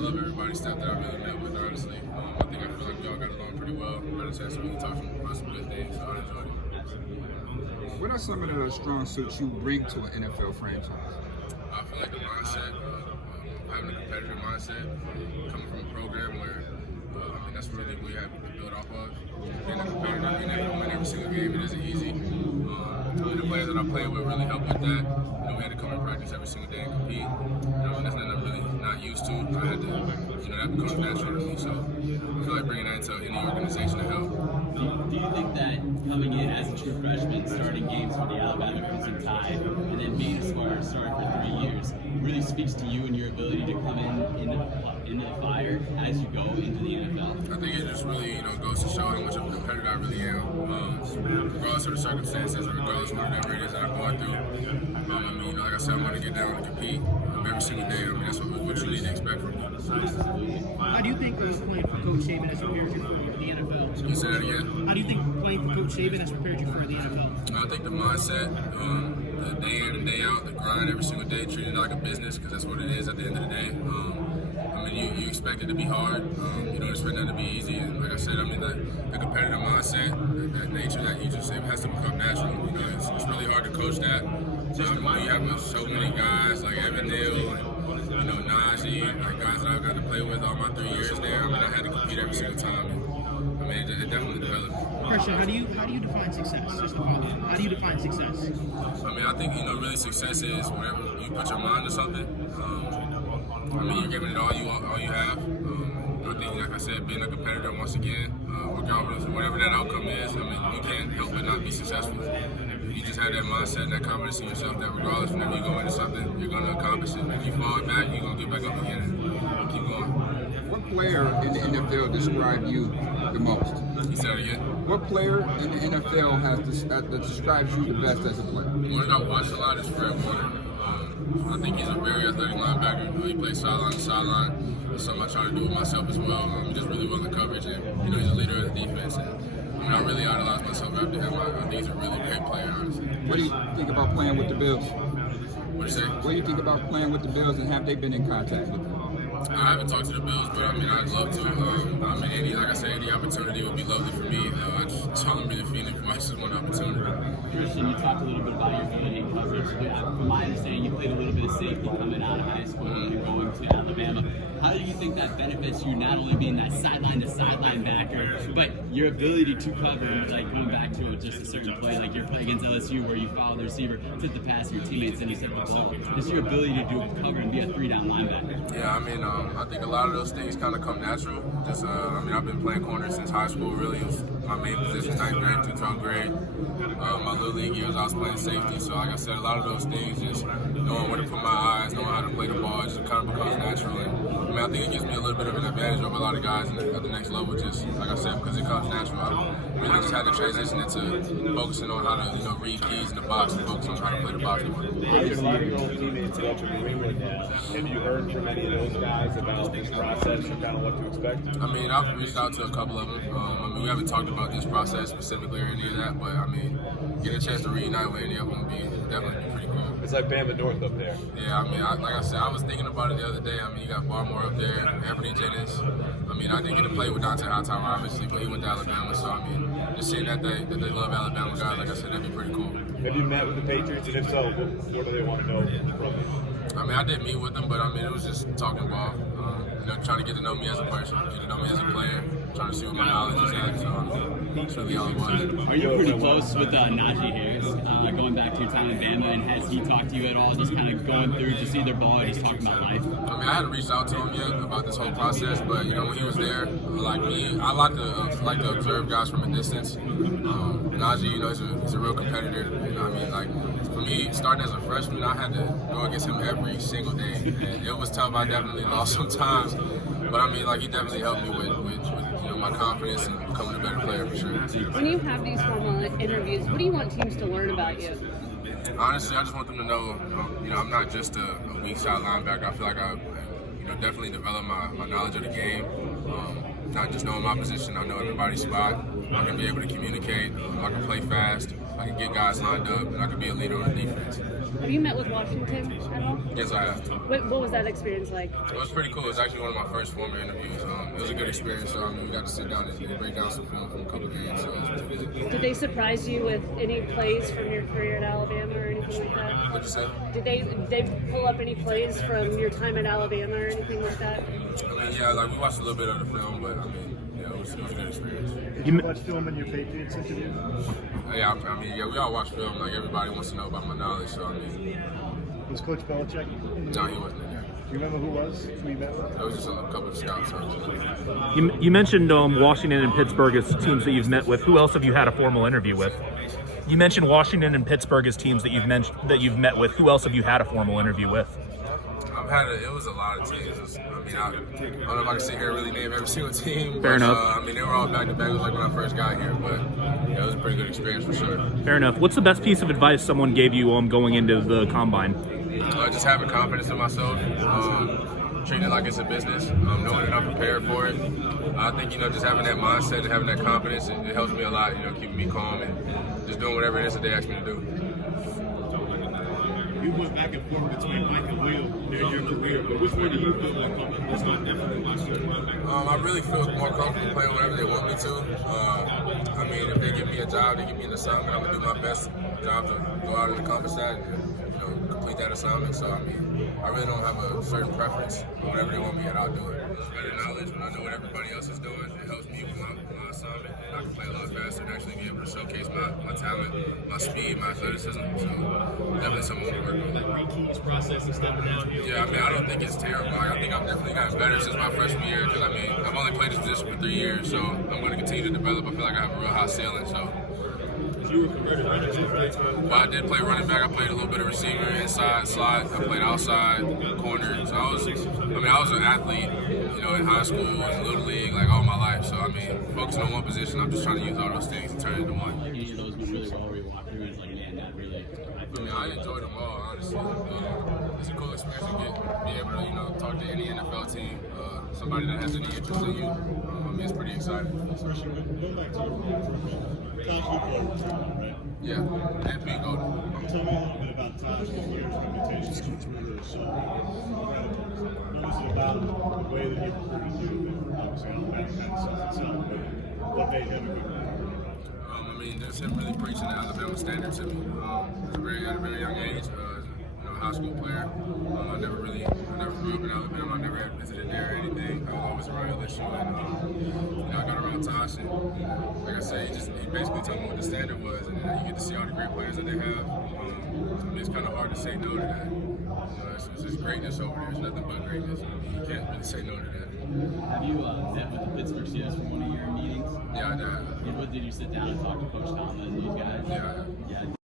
love everybody's staff that I really met with, honestly. I think I feel like we all got along pretty well. I had a chance to really talk about some good things, so I enjoyed it. What are some of the strong suits you bring to an NFL franchise? I feel like the mindset, having a competitive mindset, coming from a program where that's really what we have to build off of. Being a competitor, being able to win every single game, it isn't easy. And the players that I played with really helped with that. We had to come and practice every single day and compete. That's something I'm really not used to. I had to, that becomes natural to me. So I feel like bringing that into any organization to help. Do you think that coming in as a true freshman, starting games for the Alabama Crimson Tide, and then being a starter for 3 years, really speaks to you and your ability to come into the fire as you go into the NFL? I think it just really, goes to show how much of a competitor I really am. Regardless of the circumstances, or regardless of whatever it is that I'm going through. Like I said, I'm going to get down and compete every single day. That's what you need to expect from me. How do you think playing for Coach Saban has prepared you for the NFL? Can you say that again? How do you think playing for Coach Saban has prepared you for the NFL? I think the mindset, the day in and day out, the grind every single day, treating it like a business, because that's what it is at the end of the day. You expect it to be hard. You don't expect that to be easy. And like I said, the competitive mindset, that nature that you just, it has to become natural. It's really hard to coach that. You have so many guys like Angell and Najee, like guys that I've got to play with all my 3 years there. I had to compete every single time. It definitely developed. Christian, how do you define success? Just how do you define success? I think really success is whenever you put your mind to something. You're giving it all you have. I think, like I said, being a competitor once again, regardless of whatever that outcome is, you can't help but not be successful. You just have that mindset and that confidence in yourself that regardless, whenever you go into something, you're going to accomplish it. If you fall back, you're going to get back up again and keep going. What player in the NFL described you the most? You said it again? What player in the NFL that describes you the best as a player? One that I watched a lot is Fred Warner. I think he's a very athletic linebacker. He plays sideline to sideline. That's something I try to do with myself as well. He's just really well in coverage, and he's a leader of the defense. And I really idolize myself after him. I think he's a really great player, honestly. What do you think about playing with the Bills? What do you say? What do you think about playing with the Bills, and have they been in contact with you? I haven't talked to the Bills, but I'd love to. Like I said, any opportunity would be lovely for me. I just haven't been feeling for just one opportunity. Christian, you talked a little bit about your ability in coverage. From my understanding, you played a little bit of safety coming out of high school and going to Alabama. How do you think that benefits you, not only being that sideline to sideline backer, but your ability to cover, like going back to just a certain play, like your play against LSU where you followed the receiver, took the pass to your teammates, and you set the ball. Just your ability to do cover and be a 3-down linebacker. Yeah, I think a lot of those things kind of come natural. Just, I've been playing corner since high school. Really, it was my main position, 9th grade through 12th grade. My little league years, I was playing safety. So, like I said, a lot of those things, just knowing where to put my eyes, knowing how to play the ball, it just kind of becomes natural. And, I think it gives me a little bit of an advantage over a lot of guys at the next level. Just like I said, because it comes natural. I really just had to transition into focusing on how to, read keys in the box and focus on how to play the box. A lot of your own teammates go to New England. Have you heard from any of those guys about this process and kind of what to expect? I've reached out to a couple of them. We haven't talked about this process specifically or any of that, but getting a chance to reunite with any of them would be definitely pretty cool. It's like Bama North up there. Yeah, like I said, I was thinking about it the other day. You got Barmore up there, Anthony Jennings. I didn't get to play with Dante Hightower, obviously, but he went to Alabama. So, just seeing that they love Alabama guys, like I said, that'd be pretty cool. Have you met with the Patriots? And if so, what do they want to know from you? I didn't meet with them, but it was just talking ball. Trying to get to know me as a person, get to know me as a player, trying to see what my knowledge is at. So that's really all it was. Are you pretty close with Najee Harris, going back to your time in Bama, and has he talked to you at all, just kind of going through to see their ball and just talking about life? I hadn't reached out to him yet about this whole process, but when he was there, like me, I like to observe guys from a distance. Najee, he's a real competitor. For me, starting as a freshman, I had to go against him every single day. And it was tough. I definitely lost sometimes, but he definitely helped me with my confidence and becoming a better player for sure. When you have these formal interviews, what do you want teams to learn about you? Honestly, I just want them to know, I'm not just a weak side linebacker. I feel like I, definitely developed my knowledge of the game. Not just knowing my position, I know everybody's spot. I can be able to communicate. I can play fast. I can get guys lined up, and I can be a leader on the defense. Have you met with Washington at all? Yes, I have. What was that experience like? It was pretty cool. It was actually one of my first formal interviews. It was a good experience. So, we got to sit down and break down some film from a couple games. So it was pretty busy. Did they surprise you with any plays from your career at Alabama or anything like that? What'd you say? Did they pull up any plays from your time at Alabama or anything like that? Yeah, like we watched a little bit of the film, but yeah, it was a good experience. Did you watch film in your Patriots interview? Yeah, we all watch film. Like everybody wants to know about my knowledge. So Was Coach Belichick? no, he wasn't in there. Do you remember who who you met with? It was just a couple of scouts. You mentioned Washington and Pittsburgh as teams that you've met with. Who else have you had a formal interview with? You mentioned Washington and Pittsburgh as teams that you've met with. Who else have you had a formal interview with? It was a lot of teams. I don't know if I can sit here and really name every single team. Fair enough. They were all back to back. It was like when I first got here, but yeah, it was a pretty good experience for sure. Fair enough. What's the best piece of advice someone gave you going into the combine? Just having confidence in myself, treating it like it's a business, knowing that I'm prepared for it. I think just having that mindset and having that confidence, it helps me a lot. Keeping me calm and just doing whatever it is that they ask me to do. You went back and forth between Mike and Will during your career, but which way do you feel more comfortable? It's not definitely I really feel more comfortable playing whatever they want me to. If they give me a job, they give me an assignment, I'm gonna do my best job to go out and accomplish that and complete that assignment. So I really don't have a certain preference. Whatever they want me at, I'll do it. It's better knowledge when I know what everybody else is doing. It helps me with my assignment. I can play a lot faster and actually be able to showcase my talent, my speed, my athleticism. So definitely something I want to work on. process and stepping out. Yeah, I don't think it's terrible. I think I've definitely gotten better since my freshman year because I've only played this position for 3 years, so I'm going to continue to develop. I feel like I have a real high ceiling. So. You were converted running back. Well, I did play running back. I played a little bit of receiver, inside, slot. I played outside, corner. So I was an athlete, in high school, in little league, like all my life. So focusing on one position, I'm just trying to use all those things and turn it into one. Any of those went really well where you walked through and it's like, man, that really. I enjoyed them all, honestly. It's a cool experience to be able to, talk to any NFL team, somebody that has any interest in you. It's pretty exciting. Go back to Taj Newport, right? Yeah, and being golden. Tell me a little bit about Taj and your implementations to the show. What was it about the way that he recruited you? Obviously, Alabama had stuff itself, but what made him a good recruiter? Just him really preaching the Alabama standard to me. At a very young age, high school player. I never grew up in Alabama. I never had visited there or anything. I was always around LSU, and I got around Tosh, and like I said, he basically told me what the standard was, and you get to see all the great players that they have. It's kind of hard to say no to that. It's just greatness over there. It's nothing but greatness. You can't really say no to that. Have you met with the Pittsburgh Steelers for one of your meetings? Yeah, I have. Did you sit down and talk to Coach Tomlin and these guys? Yeah, I have. Yeah.